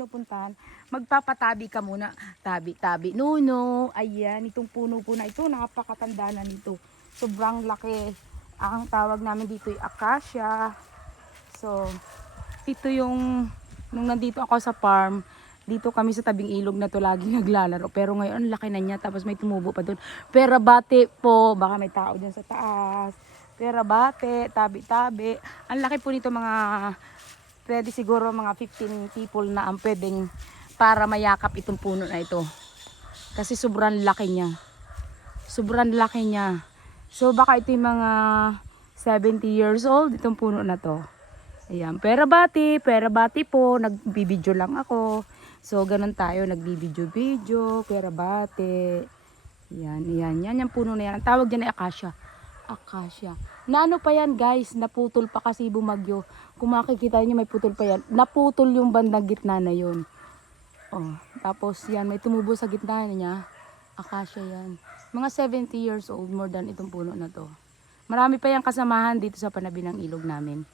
pinupuntahan, magpapatabi ka muna. Tabi-tabi. No. Ayan, itong puno po na ito, napakatanda na nito. Sobrang laki. Ang tawag namin dito ay acacia. So, ito yung, nung nandito ako sa farm, dito kami sa tabing ilog na to lagi naglalaro. Pero ngayon, ang laki na niya. Tapos may tumubo pa doon. Perabate po. Baka may tao dyan sa taas. Perabate, tabi-tabi. Ang laki po nito mga, pwede siguro mga 15 people na ang pwedeng para mayakap itong puno na ito. Kasi sobrang laki niya. Sobrang laki niya. So baka ito yung mga 70 years old itong puno na to. Ayan, perabati po, nagbibideo lang ako. So, ganun tayo, nagbibideo-video, perabati. Yan yung puno na yan. Ang tawag dyan ay acacia. Acacia. Na ano pa yan guys, naputol pa kasi bumagyo. Kung makikita niyo may putol pa yan. Naputol yung bandang gitna na yun. Oh, tapos yan, may tumubo sa gitna niya. Acacia yan. Mga 70 years old, more than itong puno na to. Marami pa yung kasamahan dito sa panabi ng ilog namin.